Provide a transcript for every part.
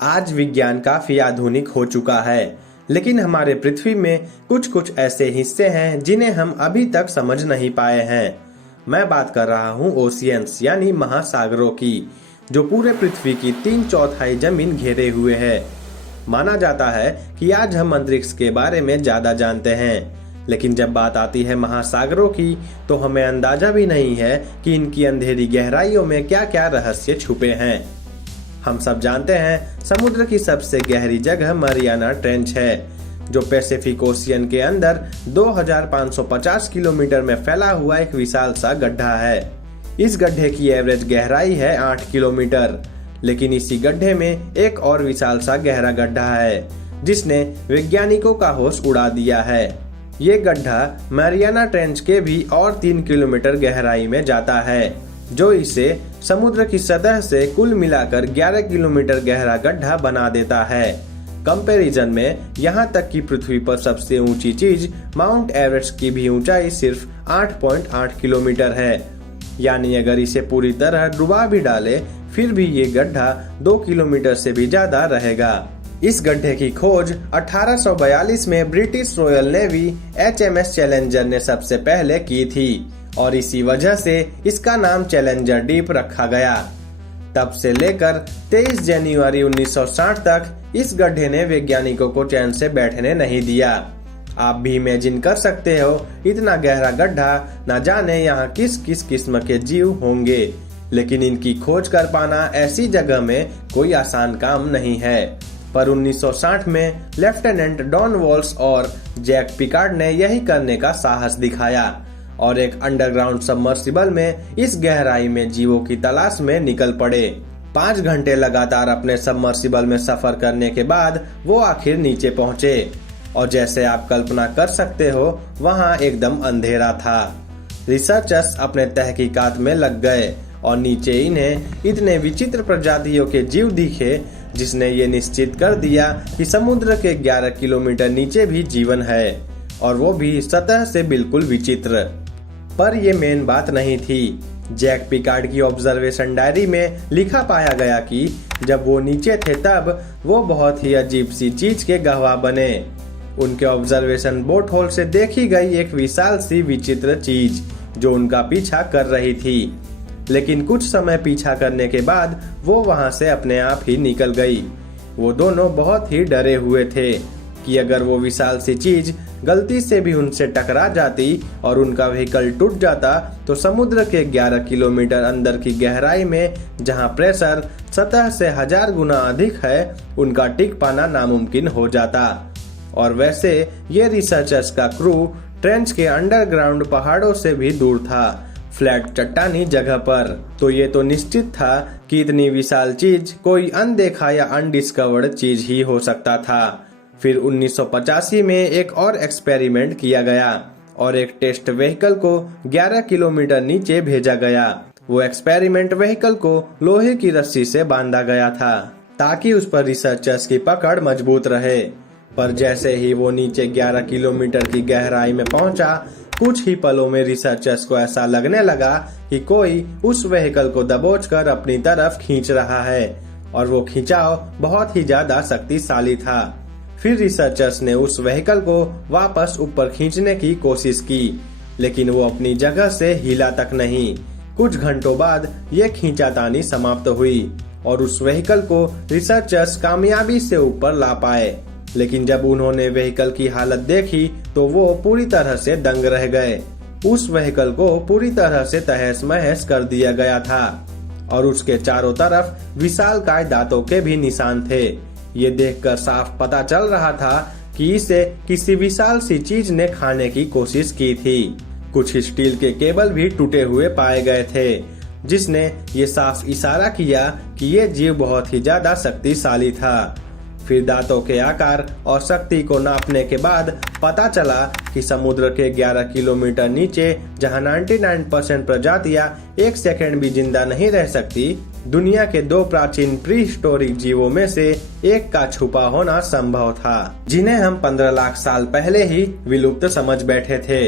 आज विज्ञान काफी आधुनिक हो चुका है, लेकिन हमारे पृथ्वी में कुछ कुछ ऐसे हिस्से हैं जिन्हें हम अभी तक समझ नहीं पाए हैं। मैं बात कर रहा हूँ ओशियंस यानी महासागरों की, जो पूरे पृथ्वी की 3/4 जमीन घेरे हुए है। माना जाता है कि आज हम अंतरिक्ष के बारे में ज्यादा जानते हैं, लेकिन जब बात आती है महासागरों की तो हमें अंदाजा भी नहीं है कि इनकी अंधेरी गहराइयों में क्या क्या रहस्य छुपे हैं। हम सब जानते हैं समुद्र की सबसे गहरी जगह मरियाना ट्रेंच है, जो पैसिफिक ओशियन के अंदर 2550 किलोमीटर में फैला हुआ एक विशाल सा गड्ढा है। इस गड्ढे की एवरेज गहराई है 8 किलोमीटर, लेकिन इसी गड्ढे में एक और विशाल सा गहरा गड्ढा है जिसने वैज्ञानिकों का होश उड़ा दिया है। ये गड्ढा मैरियाना ट्रेंच के भी और 3 किलोमीटर गहराई में जाता है, जो इसे समुद्र की सतह से कुल मिलाकर 11 किलोमीटर गहरा गड्ढा बना देता है। कंपैरिजन में यहाँ तक कि पृथ्वी पर सबसे ऊंची चीज माउंट एवरेस्ट की भी ऊंचाई सिर्फ 8.8 किलोमीटर है। यानी अगर इसे पूरी तरह डुबा भी डाले फिर भी ये गड्ढा 2 किलोमीटर से भी ज्यादा रहेगा। इस गड्ढे की खोज 1842 में British royal navy HMS challenger ने सबसे पहले की थी और इसी वजह से इसका नाम चैलेंजर डीप रखा गया। तब से लेकर 23 जनवरी 1960 तक इस गड्ढे ने वैज्ञानिकों को चैन से बैठने नहीं दिया। आप भी इमेजिन कर सकते हो, इतना गहरा गड्ढा, न जाने यहाँ किस किस किस्म के जीव होंगे। लेकिन इनकी खोज कर पाना ऐसी जगह में कोई आसान काम नहीं है। पर 1960 में लेफ्टिनेंट डॉन वॉल्स और जैक पिकार्ड ने यही करने का साहस दिखाया और एक अंडरग्राउंड सबमर्सिबल में इस गहराई में जीवों की तलाश में निकल पड़े। 5 घंटे लगातार अपने सबमर्सिबल में सफर करने के बाद वो आखिर नीचे पहुंचे और जैसे आप कल्पना कर सकते हो वहां एकदम अंधेरा था। रिसर्चर्स अपने तहकीकात में लग गए और नीचे इन्हें इतने विचित्र प्रजातियों के जीव दिखे जिसने ये निश्चित कर दिया कि समुद्र के 11 किलोमीटर नीचे भी जीवन है, और वो भी सतह से बिल्कुल विचित्र। पर ये मेन बात नहीं थी। जैक पिकार्ड की ऑब्जर्वेशन डायरी में लिखा पाया गया कि जब वो नीचे थे तब वो बहुत ही अजीब सी चीज के गवाह बने। उनके ऑब्जर्वेशन बोट होल से देखी गई एक विशाल सी विचित्र चीज जो उनका पीछा कर रही थी, लेकिन कुछ समय पीछा करने के बाद वो वहां से अपने आप ही निकल गई। वो दोनों बहुत ही डरे हुए थे कि अगर वो विशाल सी चीज गलती से भी उनसे टकरा जाती और उनका व्हीकल टूट जाता तो समुद्र के 11 किलोमीटर अंदर की गहराई में जहां प्रेशर सतह से 1000 गुना अधिक है, उनका टिक पाना नामुमकिन हो जाता। और वैसे ये रिसर्चर्स का क्रू ट्रेंच के अंडरग्राउंड पहाड़ों से भी दूर था, फ्लैट चट्टानी जगह पर। तो ये तो निश्चित था कि इतनी विशाल चीज कोई अनदेखा या अनडिस्कवर्ड चीज ही हो सकता था। फिर 1985 में एक और एक्सपेरिमेंट किया गया और एक टेस्ट व्हीकल को 11 किलोमीटर नीचे भेजा गया। वो एक्सपेरिमेंट व्हीकल को लोहे की रस्सी से बांधा गया था ताकि उस पर रिसर्चर्स की पकड़ मजबूत रहे। पर जैसे ही वो नीचे 11 किलोमीटर की गहराई में पहुंचा, कुछ ही पलों में रिसर्चर्स को ऐसा लगने लगा कि कोई उस व्हीकल को दबोचकर अपनी तरफ खींच रहा है और वो खिंचाव बहुत ही ज्यादा शक्तिशाली था। फिर रिसर्चर्स ने उस व्हीकल को वापस ऊपर खींचने की कोशिश की, लेकिन वो अपनी जगह से हिला तक नहीं। कुछ घंटों बाद ये खींचातानी समाप्त हुई और उस व्हीकल को रिसर्चर्स कामयाबी से ऊपर ला पाए। लेकिन जब उन्होंने व्हीकल की हालत देखी तो वो पूरी तरह से दंग रह गए। उस व्हीकल को पूरी तरह से तहस महस कर दिया गया था और उसके चारों तरफ विशालकाय दांतों के भी निशान थे। ये देखकर साफ पता चल रहा था कि इसे किसी विशाल सी चीज ने खाने की कोशिश की थी। कुछ स्टील के केबल भी टूटे हुए पाए गए थे, जिसने ये साफ इशारा किया कि ये जीव बहुत ही ज्यादा शक्तिशाली था। फिर दांतों के आकार और शक्ति को नापने के बाद पता चला कि समुद्र के 11 किलोमीटर नीचे जहां 99% प्रजातियां 1 सेकंड भी जिंदा नहीं रह सकती, दुनिया के 2 प्राचीन प्रीहिस्टोरिक जीवों में से एक का छुपा होना संभव था, जिन्हें हम 15 लाख साल पहले ही विलुप्त समझ बैठे थे।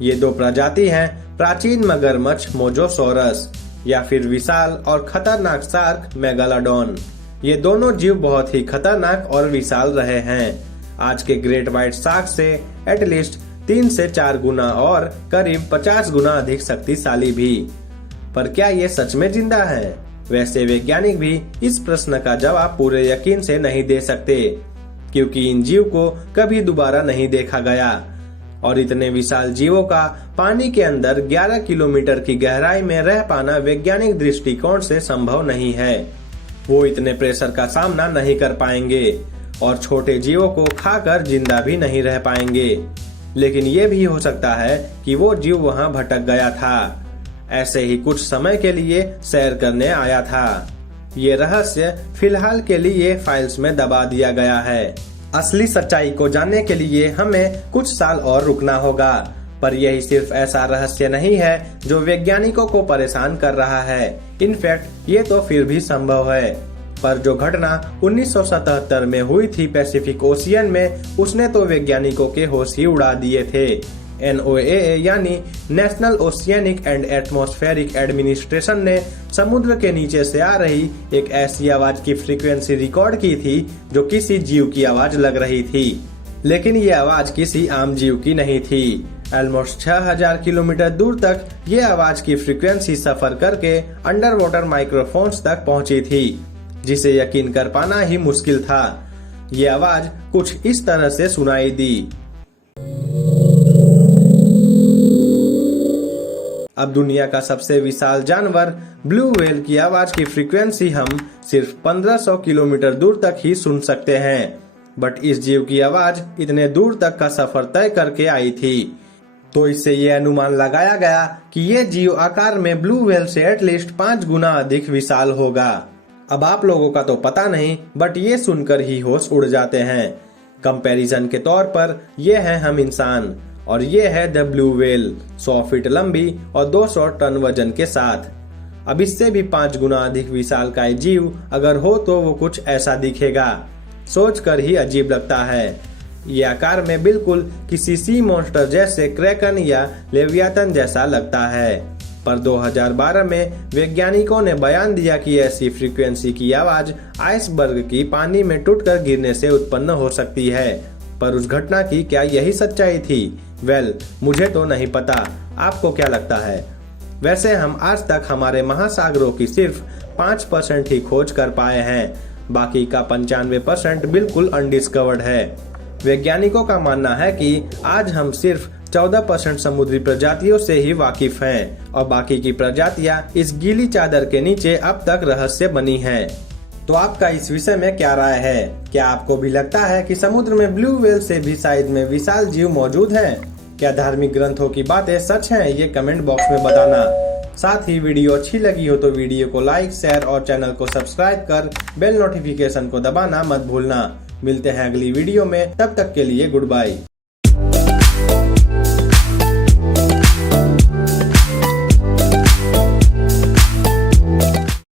ये 2 प्रजाति हैं प्राचीन मगरमच्छ मोजोसोरस या फिर विशाल और खतरनाक शार्क मेगालोडॉन। ये दोनों जीव बहुत ही खतरनाक और विशाल रहे हैं। आज के ग्रेट व्हाइट शार्क से एटलीस्ट 3 से 4 गुना और करीब 50 गुना अधिक शक्तिशाली भी। पर क्या ये सच में जिंदा है? वैसे वैज्ञानिक भी इस प्रश्न का जवाब पूरे यकीन से नहीं दे सकते, क्योंकि इन जीव को कभी दोबारा नहीं देखा गया और इतने विशाल जीवों का पानी के अंदर 11 किलोमीटर की गहराई में रह पाना वैज्ञानिक दृष्टिकोण से संभव नहीं है। वो इतने प्रेशर का सामना नहीं कर पाएंगे और छोटे जीवों को खाकर जिंदा भी नहीं रह पाएंगे। लेकिन ये भी हो सकता है कि वो जीव वहाँ भटक गया था, ऐसे ही कुछ समय के लिए सैर करने आया था। ये रहस्य फिलहाल के लिए फाइल्स में दबा दिया गया है। असली सच्चाई को जानने के लिए हमें कुछ साल और रुकना होगा। पर यही सिर्फ ऐसा रहस्य नहीं है जो वैज्ञानिकों को परेशान कर रहा है। इनफैक्ट ये तो फिर भी संभव है। पर जो घटना 1977 में हुई थी पैसिफिक ओशियन में, उसने तो वैज्ञानिकों के होश ही उड़ा दिए थे। NOAA यानी national oceanic and atmospheric administration ने समुद्र के नीचे से आ रही एक ऐसी आवाज की फ्रीक्वेंसी रिकॉर्ड की थी जो किसी जीव की आवाज लग रही थी। लेकिन ये आवाज किसी आम जीव की नहीं थी। ऑलमोस्ट 6000 किलोमीटर दूर तक ये आवाज की फ्रीक्वेंसी सफर करके अंडर वाटर माइक्रोफोन्स तक पहुंची थी, जिसे यकीन कर पाना ही मुश्किल था। ये आवाज कुछ इस तरह से सुनाई दी। अब दुनिया का सबसे विशाल जानवर ब्लू व्हेल की आवाज की फ्रीक्वेंसी हम सिर्फ 1500 किलोमीटर दूर तक ही सुन सकते हैं। बट इस जीव की आवाज इतने दूर तक का सफर तय करके आई थी। तो इससे ये अनुमान लगाया गया कि ये जीव आकार में ब्लू व्हेल से एटलीस्ट 5 गुना अधिक विशाल होगा। अब आप लोगों का तो पता नहीं, बट ये सुनकर ही होश उड़ जाते हैं। कंपैरिजन के तौर पर ये हैं हम इंसान और ये है द ब्लू व्हेल, 100 फीट लंबी और 200 टन वजन के साथ। अब इससे भी 5 गुना अधिक विशालकाय जीव अगर हो तो वो कुछ ऐसा दिखेगा। सोचकर ही अजीब लगता है। ये आकार में बिल्कुल किसी सी मॉन्स्टर जैसे क्रैकन या लेवियातन जैसा लगता है। पर 2012 में वैज्ञानिकों ने बयान दिया कि ऐसी फ्रीक्वेंसी की आवाज आइसबर्ग की पानी में टूटकर गिरने से उत्पन्न हो सकती है। पर उस घटना की क्या यही सच्चाई थी? मुझे तो नहीं पता। आपको क्या लगता है? वैसे हम आज तक हमारे महासागरों की सिर्फ 5% ही खोज कर पाए हैं। बाकी का 95% बिल्कुल अनडिस्कवर्ड है। वैज्ञानिकों का मानना है कि आज हम सिर्फ 14% समुद्री प्रजातियों से ही वाकिफ हैं और बाकी की प्रजातियां इस गीली चादर के नीचे अब तक रहस्य बनी हैं। तो आपका इस विषय में क्या राय है? क्या आपको भी लगता है कि समुद्र में ब्लू व्हेल से भी साइज में विशाल जीव मौजूद हैं? क्या धार्मिक ग्रंथों की बातें सच हैं? ये कमेंट बॉक्स में बताना। साथ ही वीडियो अच्छी लगी हो तो वीडियो को लाइक, शेयर और चैनल को सब्सक्राइब कर बेल नोटिफिकेशन को दबाना मत भूलना। मिलते हैं अगली वीडियो में, तब तक के लिए गुड बाय।